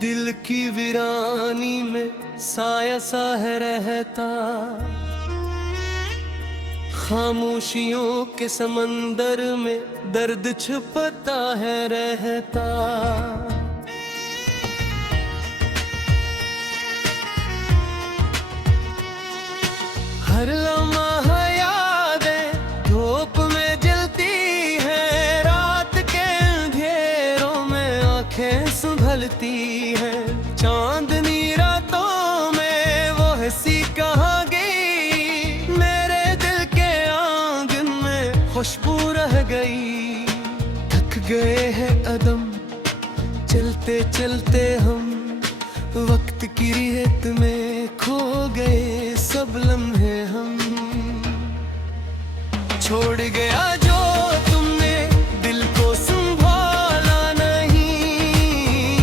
दिल की वीरानी में साया सा है रहता, खामोशियों के समंदर में दर्द छुपता है रहता। हर लम्हा यादें धूप में जलती हैं, रात के अंधेरों में आंखें संभलती हैं। चांदनी रातों में वो हंसी कहाँ गई, मेरे दिल के आंगन में खुशबू रह गई। थक गए हैं अदम चलते चलते हम, वक्त की रेत में खो गए सब लम्हे हम। छोड़ गया जो तुमने दिल को संभाला नहीं,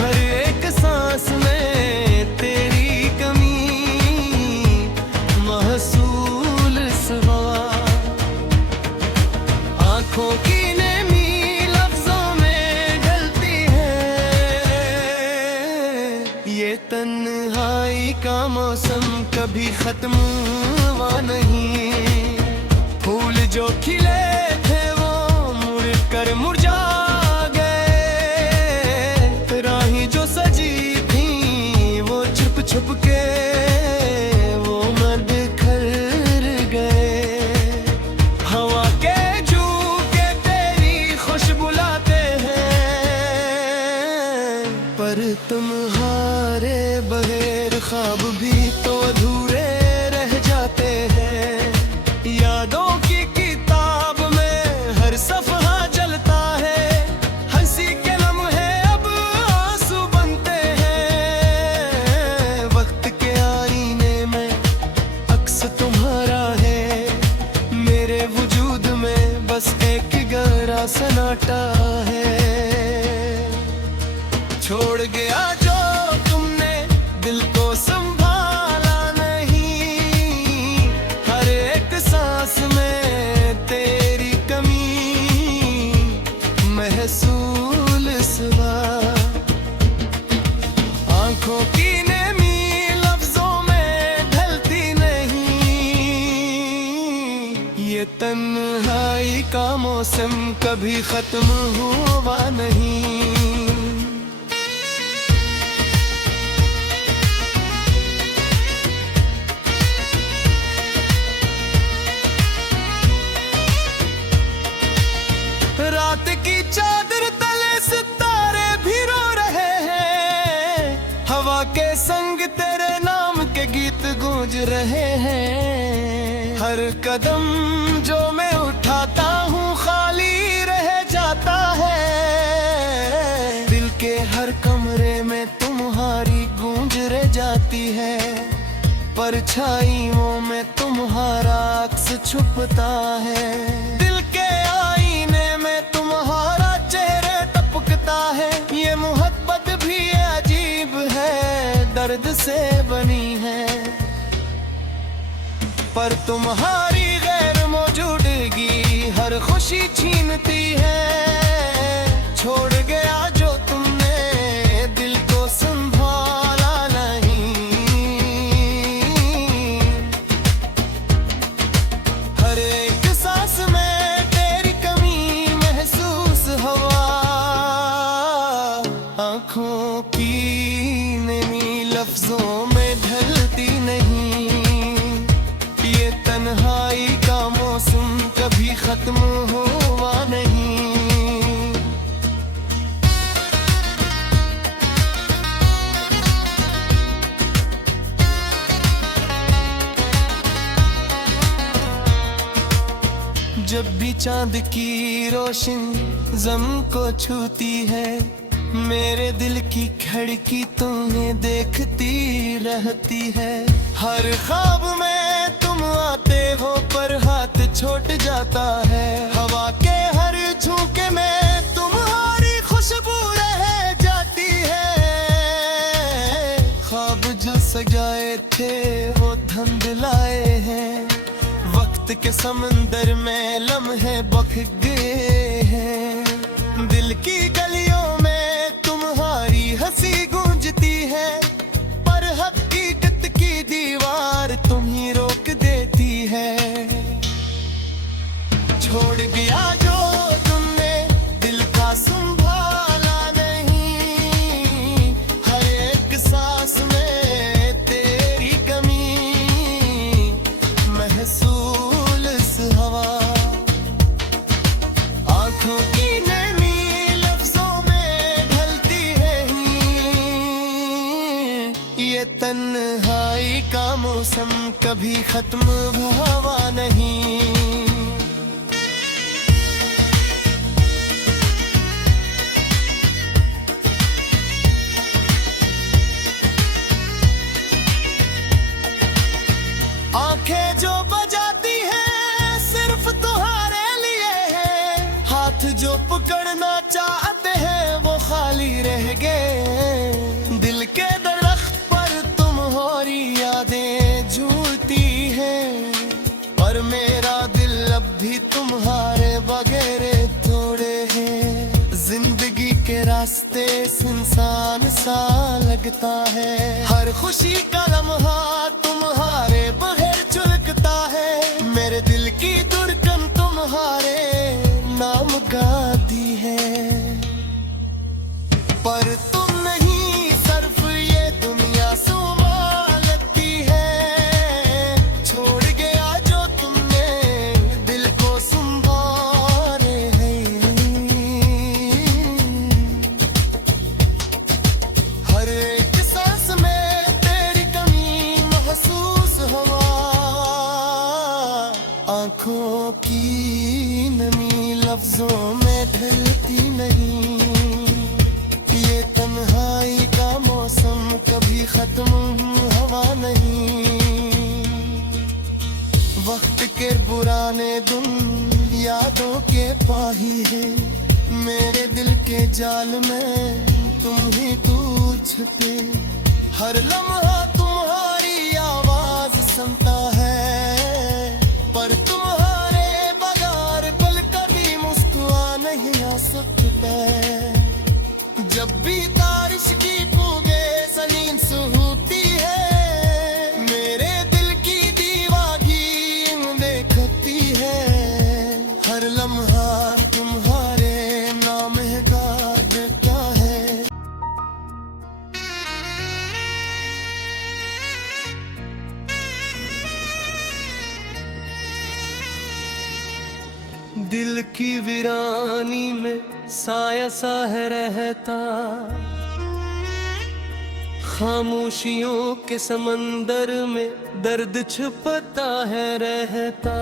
हर एक सांस में तेरी कमी महसूल सवा। आंखों की नेमी लफ्जों में ढलती है, ये तन्हाई का मौसम कभी खत्म हुआ नहीं। फूल जो खिले थे वो मुड़ कर मुरझा गए, राहें जो सजी थी वो छुप छुप के वो मर बिखर गए। हवा के झोंके तेरी खुशबू लाते हैं, पर तुम्हारे बगैर ख्वाब भी तो अधूरे रह जाते हैं। यादों की किताब में हर सफ़हा जलता है, हंसी के लम्हे अब आंसू बनते हैं। वक्त के आईने में अक्स तुम्हारा है, मेरे वजूद में बस एक गहरा सन्नाटा है। छोड़ गया जो तुमने दिल को संभाला नहीं, हर एक सांस में तेरी कमी महसूल सवा। आंखों की नेमी लफ्जों में ढलती नहीं, ये तन्हाई का मौसम कभी खत्म हुआ नहीं। रात की चादर तले सितारे भी रो रहे हैं, हवा के संग तेरे नाम के गीत गूंज रहे हैं। हर कदम जो मैं उठाता हूँ खाली रह जाता है, दिल के हर कमरे में तुम्हारी गूंज रह जाती है। परछाइयों में तुम्हारा अक्स छुपता है, दिल के आईने में तुम्हारा चेहरा टपकता है। ये मोहब्बत भी अजीब है, दर्द से बनी है, पर तुम्हारी गैर मौजूदगी हर खुशी छीनती है। छोड़ गया जो तुमने दिल को संभाला नहीं, हर एक सांस में तेरी कमी महसूस हवा। आंखों की नेमी लफ्जों में ढलती नहीं, ये तन्हाई का मौसम कभी खत्म हुआ नहीं। जब भी चांद की रोशनी ज़म को छूती है, मेरे दिल की खिड़की तुम्हें देखती रहती है। हर ख्वाब में तुम आते हो पर हाथ छूट जाता है, हवा के हर झोंके में तुम्हारी खुशबू रह जाती है। ख्वाब जो सजाए थे वो धुंधलाए हैं, वक्त के समंदर में लम्हे बख गए हैं। दिल की गलियों में तुम्हारी हंसी कभी खत्म हवा नहीं। आंखें जो बजाती हैं सिर्फ तुम्हारे लिए है, हाथ जो पकड़ना चाहते हैं वो खाली रह गए। दिल के दरख्त पर तुम्हारी यादें झूलती हैं, पर मेरा दिल अब भी तुम्हारे बगैर थोड़े हैं। जिंदगी के रास्ते सुनसान सा लगता है, हर खुशी का लम्हा तुम्हारे बगैर चुलकता है। मेरे दिल की धड़कन तुम्हारे नाम गाती है, पर तुम नहीं सिर्फ ये दुनिया संभालती है। छोड़ गया जो तुमने दिल को संभाले है, हर एक सांस में तेरी कमी महसूस हुआ। आंखों की नमी लफ्जों में ढलती नहीं, ये तन्हाई का मौसम कभी खत्म हवा नहीं। वक्त के पुराने दिन यादों के पाही है, मेरे दिल के जाल में तुम ही तू छुपे। हर लम्हा तुम्हारी आवाज सुनता है, पर तुम्हारे बगैर पल कभी मुस्कुरा नहीं आ सकता। जब भी बारिश की बूंदे सलीम से होती है, मेरे दिल की दीवागी देखती है। हर लम्हा तुम्हारे नाम गाता है। दिल की वीरानी में साया सा है रहता, खामोशियों के समंदर में दर्द छुपता है रहता।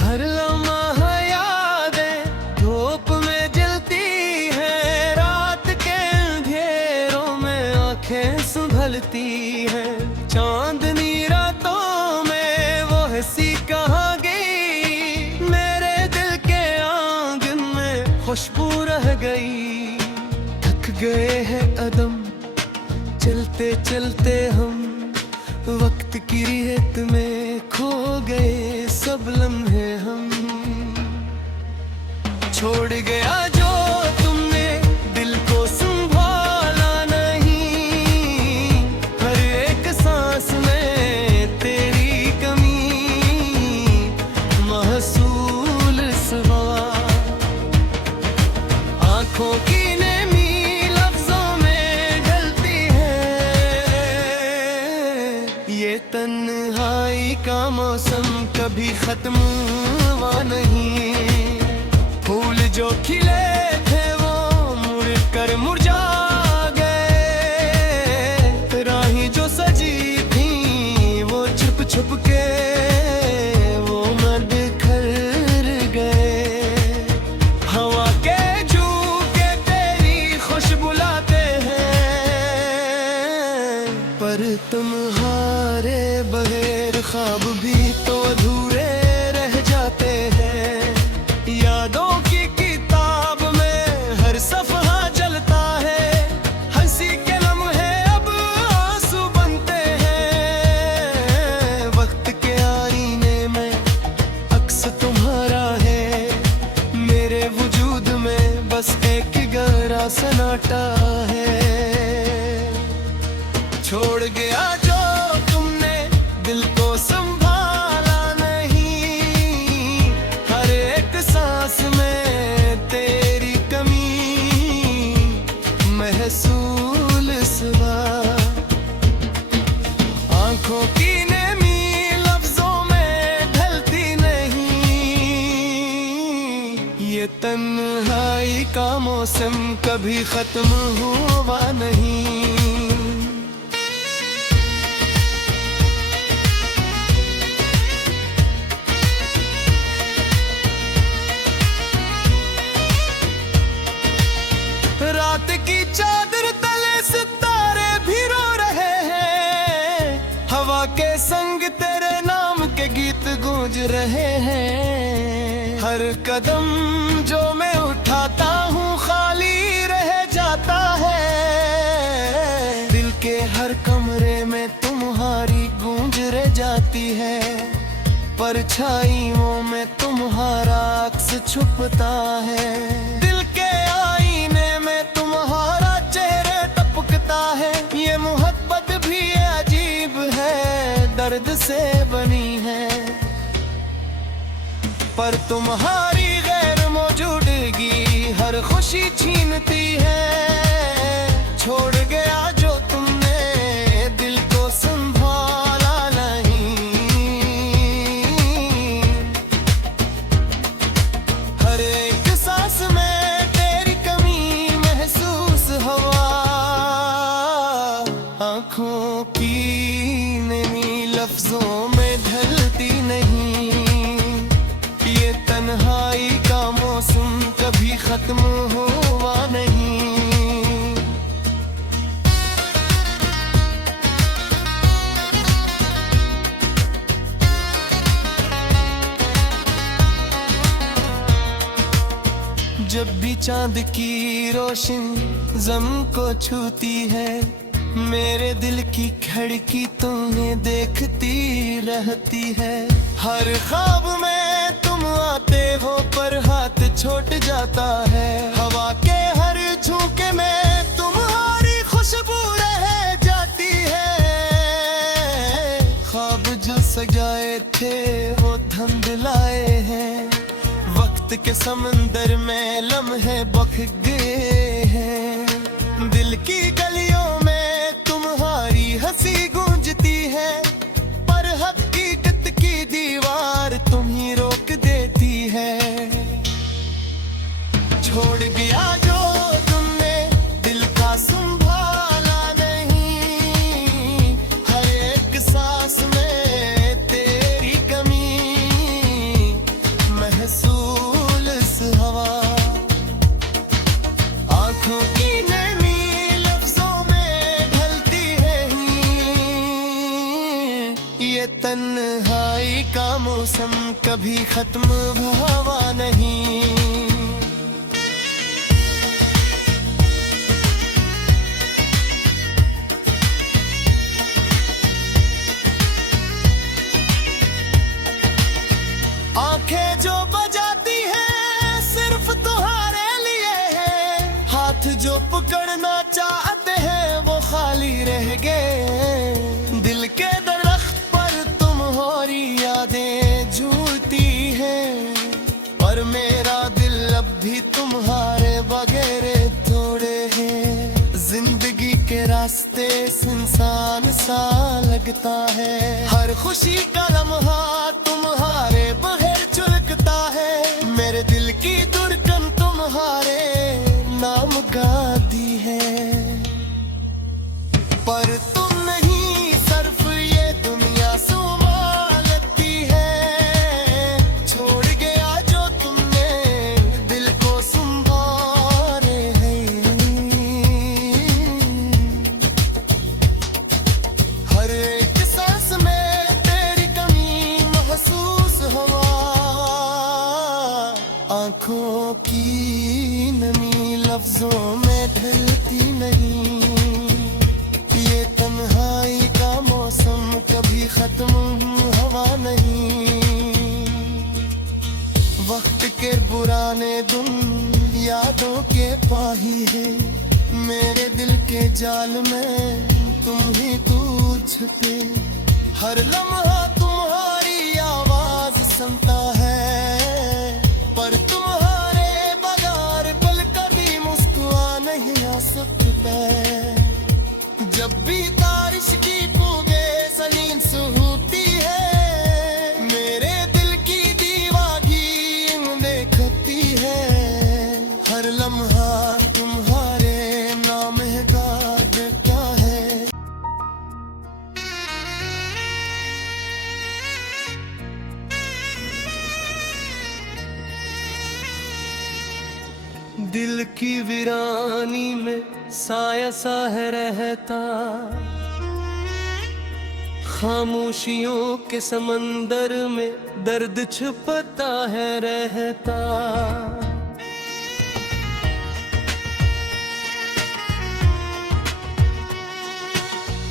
हर लम्हा यादें धूप में जलती है, रात के अंधेरों में आंखें संभलती है। चांदनी रातों में वो हंसी कहाँ गई, मेरे दिल के आंगन में खुशबू रह गई। थक गए हैं अदम चलते चलते हम, वक्त की रेत में खो गए सब लम्हे हम। छोड़ गया जो तुमने दिल को संभाला नहीं, हर एक सांस में तेरी कमी महसूल सवा। आंखों की नमी लफ्जों में ढलती है, ये तन्हाई का मौसम कभी खत्म हुआ नहीं। फूल जो खिले थे वो मुड़ कर मुरझा गए, राहें जो सजी थी वो छुप छुप के वो मर बिखर गए। हवा के झोंके तेरी खुशबू लाते हैं, पर तुम्हारे बगैर ख्वाब भी तो अधूरे रह जाते हैं। यादों की किताब में हर सफ़हा जलता है, हंसी के लम्हे अब आंसू बनते हैं। वक्त के आईने में अक्स तुम्हारा है, मेरे वजूद में बस एक गहरा सन्नाटा है। छोड़ गया जो तुमने दिल को संभाला नहीं, हर एक सांस में तेरी कमी महसूल सवा। आंखों की नमी लफ्जों में ढलती नहीं, ये तन्हाई का मौसम कभी खत्म हुआ नहीं। रात की चादर तले सितारे भी रो रहे हैं, हवा के संग तेरे नाम के गीत गूंज रहे हैं। हर कदम जो मैं उठाता हूँ खाली रह जाता है, दिल के हर कमरे में तुम्हारी गूंज रह जाती है। परछाइयों में तुम्हारा अक्स छुपता है, दिल के आईने में तुम्हारा चेहरा टपकता है। ये मोहब्बत भी अजीब है, दर्द से बनी है, पर तुम्हारी गैर मौजूदगी हर खुशी छीनती है। छोड़ गया जो तुमने दिल को संभाला नहीं, हर एक सांस में तेरी कमी महसूस हवा। आँखों की नमी लफ्जों में ढलती नहीं, ये तन्हाई का मौसम कभी खत्म हुआ नहीं। जब भी चांद की रोशनी ज़म को छूती है, मेरे दिल की खिड़की तुम्हें देखती रहती है। हर ख्वाब में तुम आते हो पर हाथ छूट जाता है, हवा के हर झोंके में तुम्हारी खुशबू रह जाती है। ख्वाब जो सजाए थे वो धुंधलाए हैं, वक्त के समंदर में लम्हे बख गए हैं। दिल की गलियों में तुम्हारी हंसी गूंजती है, पर हकीकत की दीवार तुम ही रोक देती है। छोड़ गया जो तुमने दिल का संभाला नहीं, हर एक सांस में तेरी कमी महसूस हवा। आँखों की नमी लफ्जों में ढलती है, ये तन्हाई का मौसम कभी खत्म हुआ नहीं। आंखें जो बजाती हैं सिर्फ तुम्हारे लिए है, हाथ जो पकड़ना चाहते हैं वो खाली रह गए। दिल के दरख्त पर तुम्हारी यादें झूलती हैं, पर मेरा दिल अब भी तुम्हारे बगैर थोड़े हैं। जिंदगी के रास्ते सुनसान सा लगता है, हर खुशी का लम्हा तुम्हारे बगैर चुलकता है। मेरे दिल की धड़कन तुम्हारे नाम गाती है, पर तुम नहीं सिर्फ ये दुनिया संभालती है। छोड़ गया जो तुमने दिल को संभाले है, हर एक सांस में तेरी कमी महसूस हुआ। आँखों की नमी लफ्जों में ढलती नहीं, ये तन्हाई का मौसम कभी खत्म हुआ नहीं। वक्त के पुराने दिन यादों के पाही है, मेरे दिल के जाल में तुम ही तू छुपे। हर लम्हा तुम्हारी आवाज सुनता है, पर तुम्हारे बगैर पल कभी मुस्कुरा नहीं आ सकता। जब भी बारिश की बूंदें सलीम से होती है, मेरे दिल की दीवागी देखती है। हर लम्हा की वीरानी में साया सा है रहता, खामोशियों के समंदर में दर्द छुपता है रहता।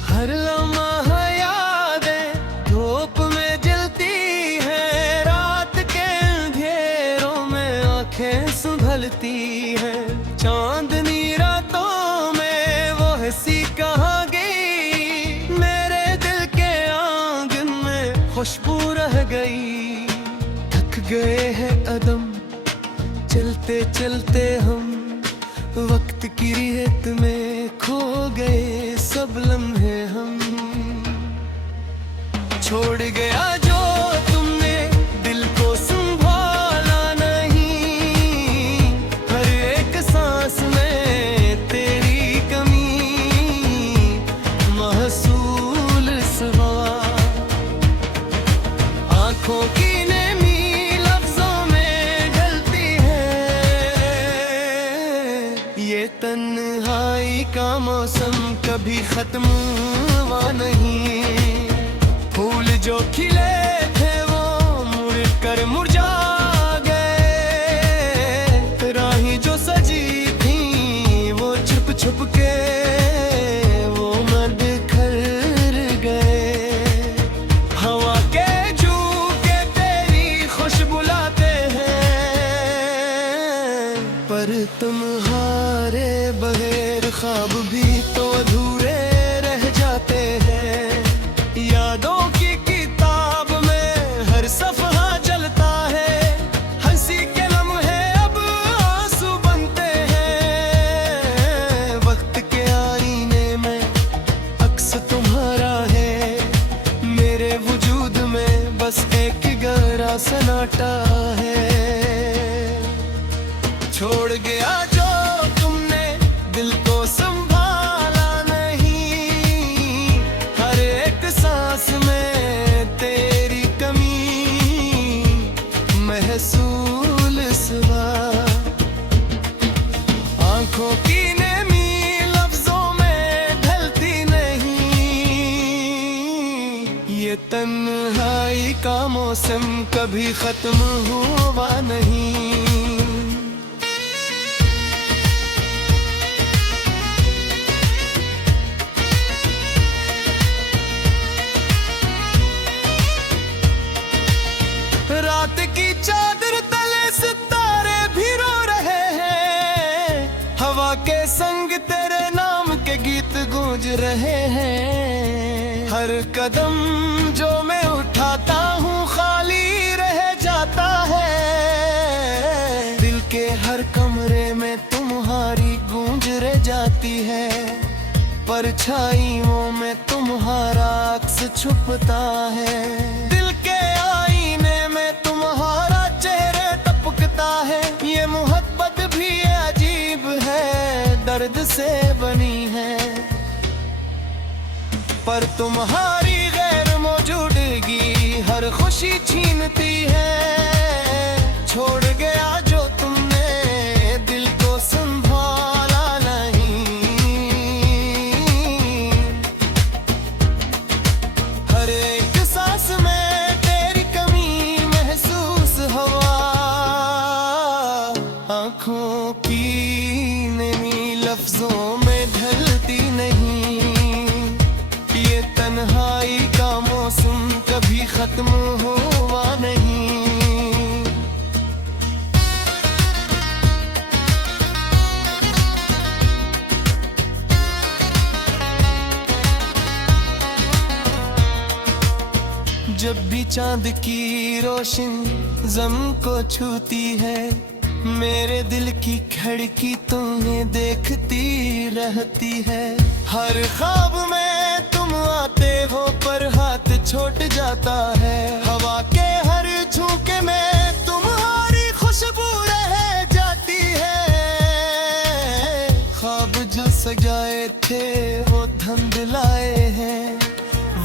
हर लम्हा यादें धूप में जलती हैं, रात के अंधेरों में आंखें संभलती हैं। चांदनी रातों में वो हंसी कहाँ गई, मेरे दिल के आंगन में खुशबू रह गई। थक गए हैं अदम चलते चलते हम, वक्त की रेत में खो गए सब लम्हे हम। छोड़ गया जो तुमने दिल को संभाला नहीं, हर एक सांस में तेरी कमी महसूल सवा। आंखों की नेमी लफ्जों में ढलती है, ये तन्हाई का मौसम कभी खत्म हुआ नहीं। फूल जो खिले थे वो मुड़ कर मुरझा गए, राहें जो सजी थी वो छुप छुप के वो मर बिखर गए। हवा के झोंके तेरी खुशबू लाते हैं, पर तुम्हारे बगैर ख्वाब भी तो अधूरे रह जाते हैं। यादों की किताब में हर सफ़हा जलता है, हंसी के लम्हे अब आंसू बनते हैं। वक्त के आईने में अक्स तुम्हारा है, मेरे वजूद में बस एक गहरा सन्नाटा है। छोड़ गया जो तुमने दिल को संभाला नहीं, हर एक सांस में तेरी कमी महसूल सवा। आंखों की नेमी लफ्जों में ढलती नहीं, ये तन्हाई का मौसम कभी खत्म हुआ नहीं। रात की चादर तले सितारे भी रो रहे हैं, हवा के संग तेरे नाम के गीत गूंज रहे हैं। हर कदम जो मैं उठाता हूँ खाली रह जाता है, दिल के हर कमरे में तुम्हारी गूंज रह जाती है। परछाइयों में तुम्हारा अक्स छुपता है, दिल के आईने में तुम्हारा चेहरा टपकता है। ये मोहब्बत भी अजीब है, दर्द से बनी है, पर तुम्हारी गैर मौजूदगी हर खुशी छीनती है। छोड़ गया जो तुमने दिल को संभाला नहीं, हर एक सांस में तेरी कमी महसूस हुआ। आंखों की नेमी लफ्जों में ढलती नहीं, ये तन्हाई का मौसम कभी खत्म हुआ नहीं। जब भी चांद की रोशनी ज़म को छूती है, मेरे दिल की खिड़की तुम्हें देखती रहती है। हर ख्वाब में तुम आते हो पर हाथ छूट जाता है, हवा के हर झोंके में तुम्हारी खुशबू रह जाती है। ख्वाब जो सजाए थे वो धुंधलाए हैं,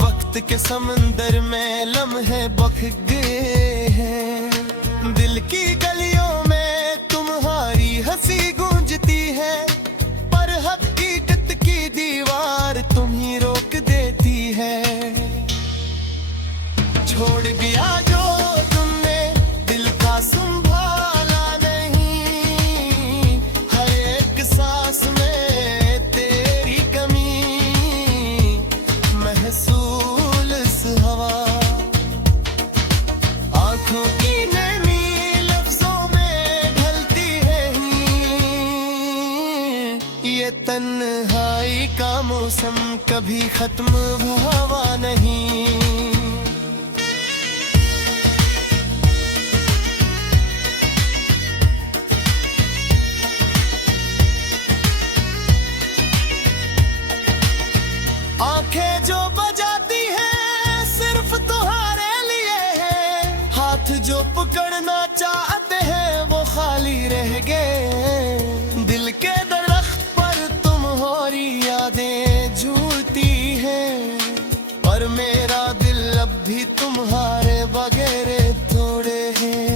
वक्त के समंदर में लम्हे बख गए हैं। दिल की गलियों में तुम्हारी हंसी गूंजती होती है, पर हकीकत की दीवार तुम ही रोक देती है। छोड़ दिया जो तुमने दिल का संभाला नहीं, हर एक सांस में तेरी कमी महसूस हवा। आंखों की नमी लफ्जों में ढलती है ये तन्हाई का मौसम कभी खत्म हुआ नहीं। आंखें जो बजाती है सिर्फ तुम्हारे लिए है, हाथ जो पकड़ना चाहते हैं वो खाली रह गए। दिल के दरख्त पर तुम्हारी यादें झूलती हैं, पर मेरा दिल अब भी तुम्हारे बगैर थोड़े हैं।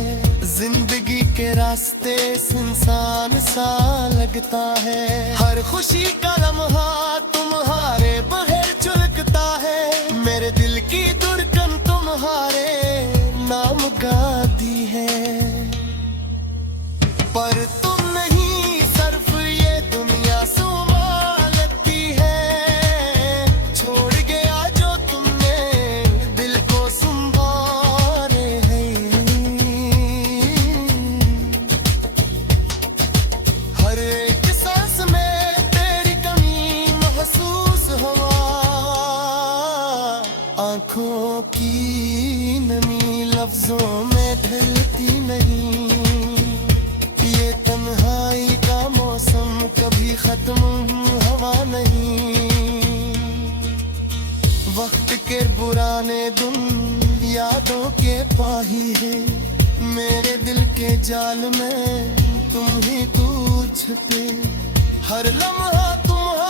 जिंदगी के रास्ते सुनसान सा लगता है, हर खुशी का लम्हा तुम्हारे बगैर चुलकता है। मेरे दिल की धड़कन तुम्हारे नाम गाती है, पर तुम नहीं सिर्फ ये दुनिया संभालती है। छोड़ गया जो तुमने दिल को संभाले है, हर एक सांस में तेरी कमी महसूस हुआ। आंखों की नमी लफ्जों में ढलती नहीं, ये तन्हाई का मौसम कभी खत्म हुआ नहीं। वक्त के पुराने दिन यादों के पाही है, मेरे दिल के जाल में तुम ही तू छुपे। हर लम्हा तुम्हारा